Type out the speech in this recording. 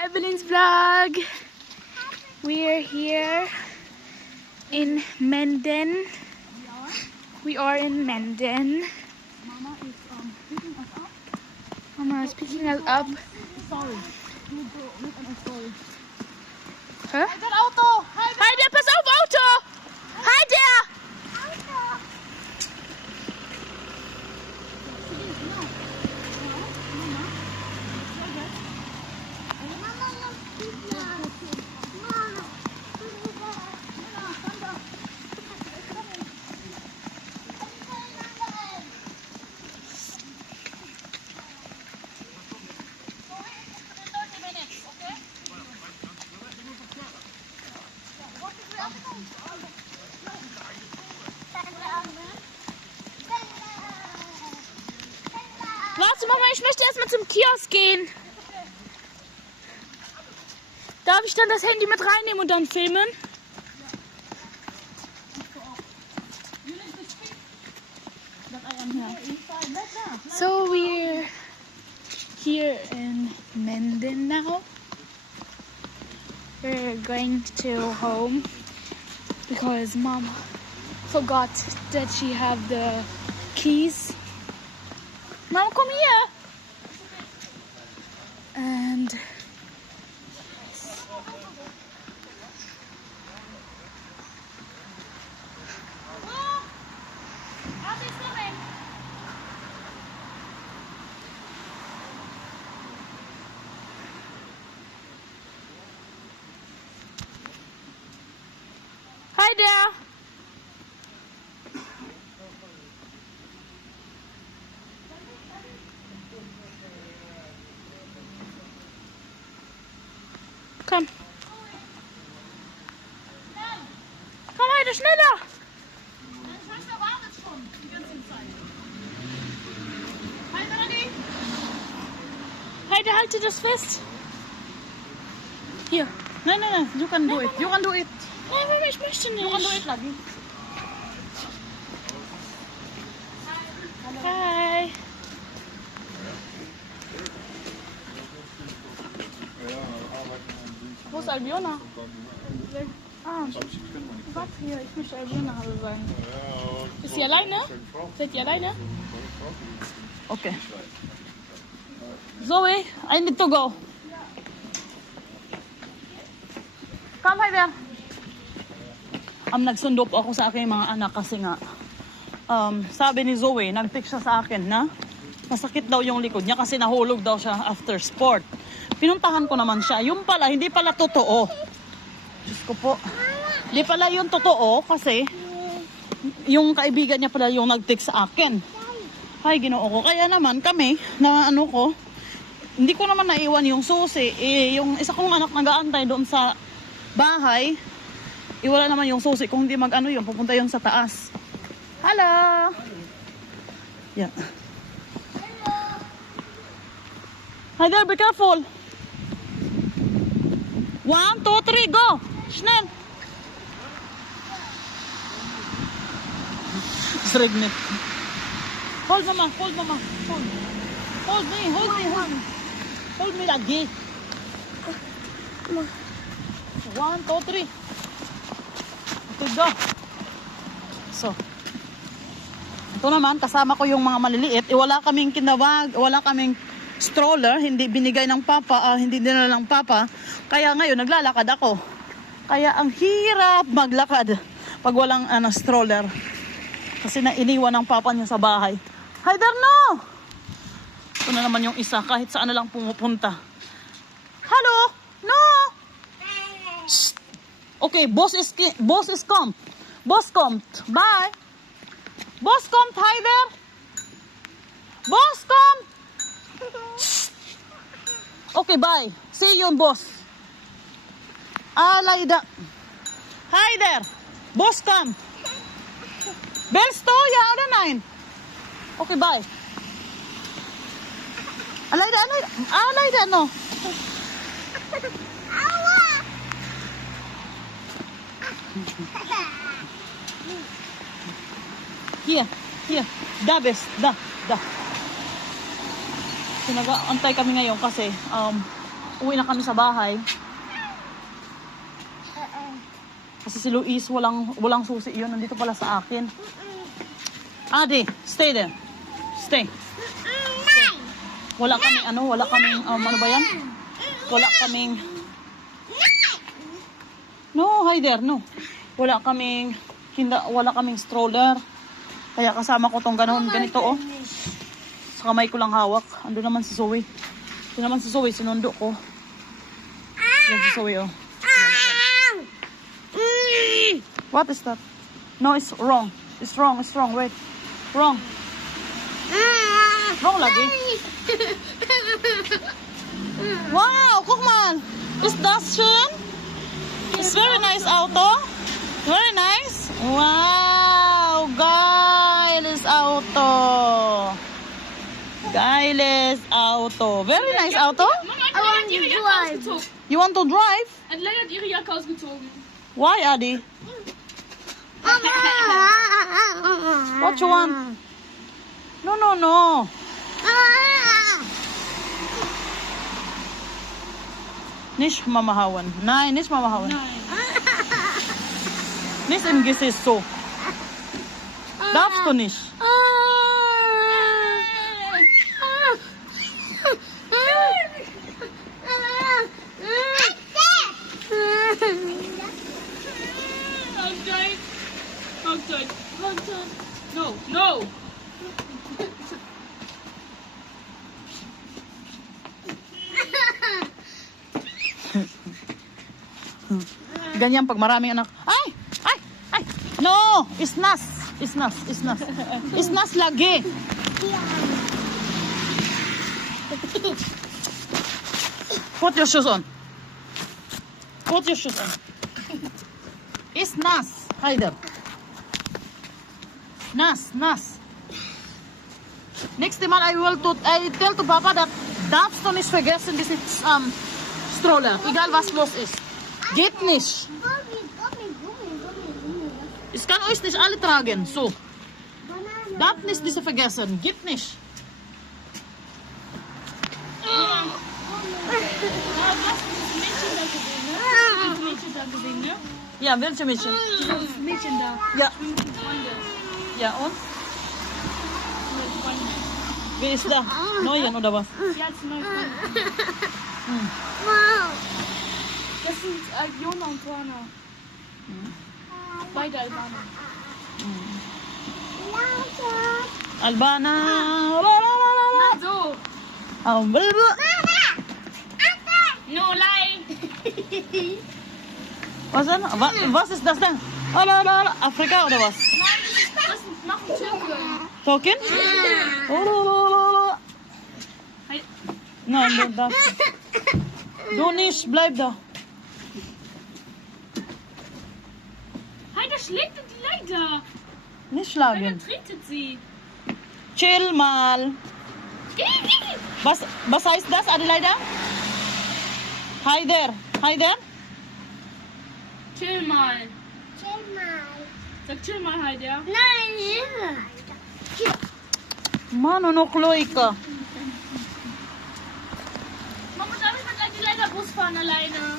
Evelyn's vlog. We are here in Menden. We are in Menden. Mama is picking us up. Mama is picking us up. Sorry. You go make an story. Huh? Der Auto! Hi there, pass auf, Auto! Hi there! Warte, Mama, ich möchte erstmal zum Kiosk gehen. Darf ich dann das Handy mit reinnehmen und dann filmen? So we're here in Menden now. We're going to home because Mom forgot that she have the keys. Mom, come here. And hi there. Komm. Komm heute schneller. Heide, halte das fest. Hier. Nein, you can do it. You can do it. Nein, Mama, ich möchte nicht. You can do it lagi. Hi. Wo ist Albiona? Ah, warte hier, ich möchte Albiona Hallo sagen. Ist sie alleine? Seid ihr alleine? Okay. Zoe, I need to go. Come here. Nagsundo po ako sa aking mga anak kasi nga sabi ni Zoe, nag-text siya sa akin na masakit daw yung likod niya kasi nahulog daw siya after sport. Pinuntahan ko naman siya. Yung pala, hindi pala totoo. Diyos ko po. Hindi pala yung totoo kasi yung kaibigan niya pala yung nag-text sa akin. Ay, Ginoo ko. Kaya naman kami, na ano ko, hindi ko naman naiwan yung susi. Yung isa kong anak nag-aantay doon sa bahay, iwala naman yung susi. Kung hindi mag-ano yun, pupunta yun sa taas. Hello! Yeah. Hi there, be careful! 1, 2, 3, go! Schnell! Sregnet. Hold mama, hold mama, hold. Hold me, hold me, hold me. Hold me lagi. 1, 2, 3. Okay, go. So, ito naman, kasama ko yung mga maliliit. Wala kaming kinawag, wala kaming stroller, hindi binigay ng papa, hindi dinala ng papa. Kaya ngayon, naglalakad ako. Kaya ang hirap maglakad pag walang stroller. Kasi iniwan ng papa niya sa bahay. Hi there, no! Ito na naman yung isa, kahit saan na lang pumupunta. Hello? No! Shh. Okay, boss is come. Boss come. Bye. Boss come, hi there. Boss come. Shh. Okay, bye. See you, boss. Alayda. Hi there. Boss come. Belsto, ja oder nein? Okay, bye. Alayda, no. Here. Da. Nag-aantay kami ngayon kasi uwi na kami sa bahay. Kasi si Luis, walang susi yun. Nandito pala sa akin. Adi, stay there. Stay. Wala kaming ano ba yan? Wala kaming, no, hi there, no. Wala kaming stroller. Kaya kasama ko tong ganito, oh. Sa kamay ko lang hawak. Ando naman si Zoe. Ito naman si Zoe, sinundo ko. Yan si Zoe, oh. What is that? No, it's wrong. It's wrong, wait. Wrong. Wrong lagi. Wow, Kukman. Is that Shin? It's very nice auto. Very nice. Wow, Gailes auto. Gailes auto. Very nice auto. I want to drive. You want to drive? Adelaide hat ihre Jacke ausgezogen. Why, Adi? What you want? No. Nicht mamahawan. Nein, nicht mamahawan. Nicht im Gesicht so. Darfst du nicht. Outside. No. Ganyan pag maraming anak. Ay! No! Isnas lagi. Put your shoes on. Isnas. Hayder. Nas. Next time I tell to Papa that darfst du nicht vergessen this stroller. Egal was los ist. Geht nicht. Ich kann euch nicht alle tragen. So. Darf nicht diese vergessen. Geht nicht. Ja, welche Mädchen? Das Mädchen da. Ja. Mit Freunde. Ja, und? Wer ist da? Neuen oder was? Sie hat neue Freunde. Das sind Jona und Tuana. Beide Albaner. Albana. Not so. No lie. Was denn? Was ist das denn? Afrika oder was? Nein, das machen Türken. Token? Nein, du darfst. Du nicht, bleib da. Hey, da schlägt die Leiter. Nicht Leider schlagen. tretet sie. Chill mal. Was heißt das, Adelaida? Hi there. Chill mal. Sag chill mal halt, ja? Mano, no Chloe ka. Mama, darf ich mit gleich die Leiterbus fahren alleine?